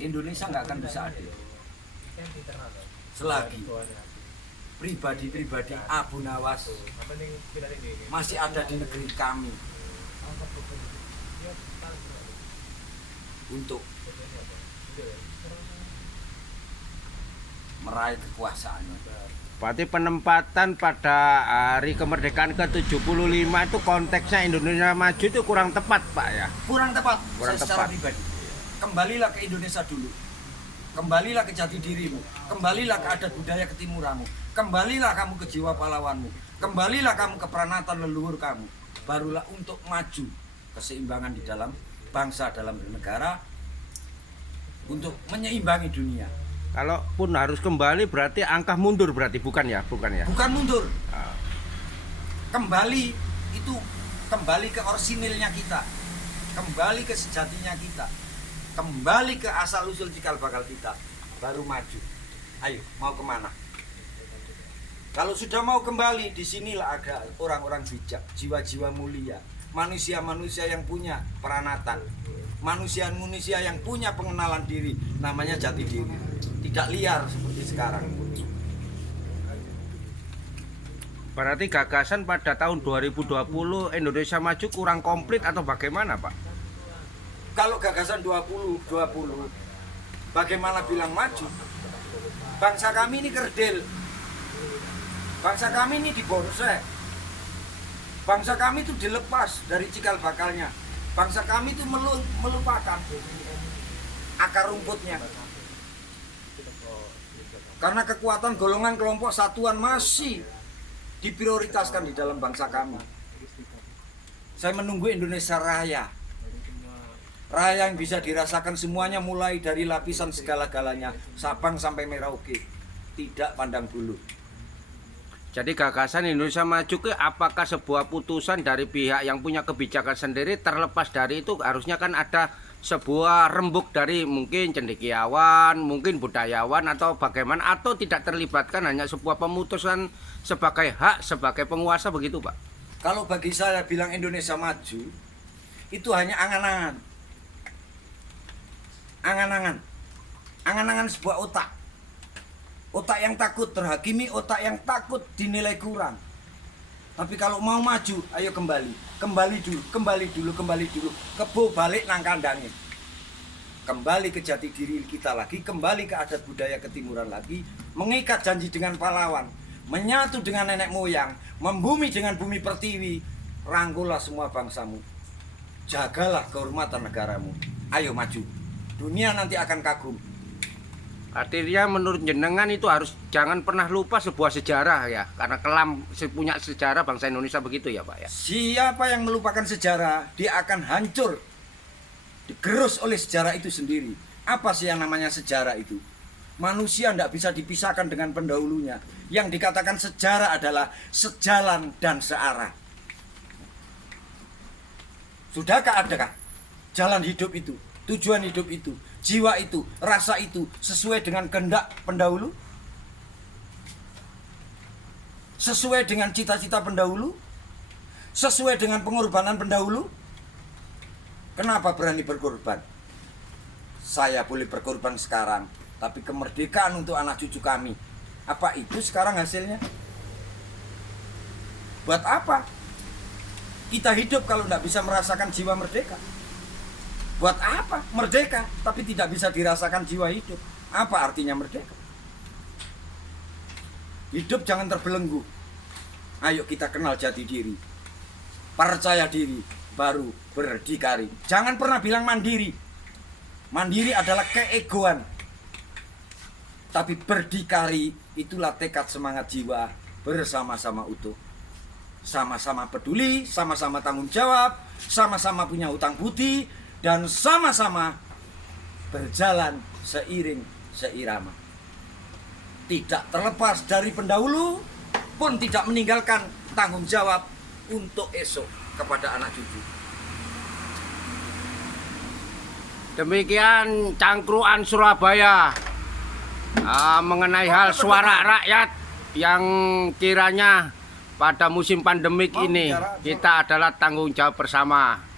Indonesia nggak akan bisa adil selagi pribadi-pribadi Abu Nawas masih ada di negeri kami untuk meraih kekuasaannya. Berarti penempatan pada hari kemerdekaan ke-75 itu konteksnya Indonesia Maju itu kurang tepat, Pak ya? Kurang tepat, Kurang saya secara tepat. pribadi. Kembalilah ke Indonesia dulu. Kembalilah ke jati dirimu. Kembalilah ke adat budaya ketimuranmu. Kembalilah kamu ke jiwa pahlawanmu. Kembalilah kamu ke peranatan leluhur kamu. Barulah untuk maju keseimbangan di dalam bangsa, dalam bernegara, untuk menyeimbangi dunia. Kalaupun harus kembali berarti angka mundur berarti bukan ya? Bukan ya? Bukan mundur. Ah. Kembali itu kembali ke orsinilnya kita. Kembali ke sejatinya kita. Kembali ke asal usul cikal bakal kita. Baru maju. Ayo, mau kemana? Kalau sudah mau kembali, disinilah ada orang-orang bijak, jiwa-jiwa mulia, manusia-manusia yang punya peranatan, manusia-manusia yang punya pengenalan diri, namanya jati diri, tidak liar seperti sekarang. Berarti gagasan pada tahun 2020 Indonesia Maju kurang komplit atau bagaimana, Pak? Kalau gagasan 2020, bagaimana bilang maju? Bangsa kami ini kerdil. Bangsa kami ini dibonsai. Bangsa kami itu dilepas dari cikal bakalnya. Bangsa kami itu melupakan akar rumputnya. Karena kekuatan golongan kelompok satuan masih diprioritaskan di dalam bangsa kami. Saya menunggu Indonesia Raya. Raya yang bisa dirasakan semuanya mulai dari lapisan segala-galanya, Sabang sampai Merauke. Tidak pandang bulu. Jadi gagasan Indonesia Maju ke apakah sebuah putusan dari pihak yang punya kebijakan sendiri, terlepas dari itu harusnya kan ada sebuah rembuk dari mungkin cendekiawan, mungkin budayawan atau bagaimana, atau tidak terlibatkan hanya sebuah pemutusan sebagai hak, sebagai penguasa begitu, Pak? Kalau bagi saya bilang Indonesia Maju itu hanya angan-angan. Angan-angan sebuah otak. Otak yang takut terhakimi, otak yang takut dinilai kurang. Tapi kalau mau maju, ayo kembali dulu. Kebo balik nang kandangnya. Kembali ke jati diri kita lagi, kembali ke adat budaya ketimuran lagi, mengikat janji dengan pahlawan, menyatu dengan nenek moyang, membumi dengan bumi pertiwi. Rangkullah semua bangsamu. Jagalah kehormatan negaramu. Ayo maju. Dunia nanti akan kagum. Artinya menurut jenengan itu harus jangan pernah lupa sebuah sejarah ya, karena kelam punya sejarah bangsa Indonesia begitu ya, Pak ya. Siapa yang melupakan sejarah, dia akan hancur, digerus oleh sejarah itu sendiri. Apa sih yang namanya sejarah itu? Manusia tidak bisa dipisahkan dengan pendahulunya. Yang dikatakan sejarah adalah sejalan dan searah. Sudahkah adakah jalan hidup itu, tujuan hidup itu, jiwa itu, rasa itu sesuai dengan kehendak pendahulu? Sesuai dengan cita-cita pendahulu? Sesuai dengan pengorbanan pendahulu? Kenapa berani berkorban? Saya boleh berkorban sekarang, tapi kemerdekaan untuk anak cucu kami, apa itu sekarang hasilnya? Buat apa kita hidup kalau tidak bisa merasakan jiwa merdeka? Buat apa merdeka tapi tidak bisa dirasakan jiwa hidup? Apa artinya merdeka? Hidup jangan terbelenggu. Ayo kita kenal jati diri, percaya diri, baru berdikari. Jangan pernah bilang mandiri. Mandiri adalah keegoan. Tapi berdikari itulah tekad semangat jiwa bersama-sama utuh. Sama-sama peduli, sama-sama tanggung jawab, sama-sama punya hutang budi, dan sama-sama berjalan seiring seirama. Tidak terlepas dari pendahulu, pun tidak meninggalkan tanggung jawab untuk esok kepada anak cucu. Demikian cangkruan Surabaya mengenai hal suara rakyat yang kiranya pada musim pandemik ini kita adalah tanggung jawab bersama.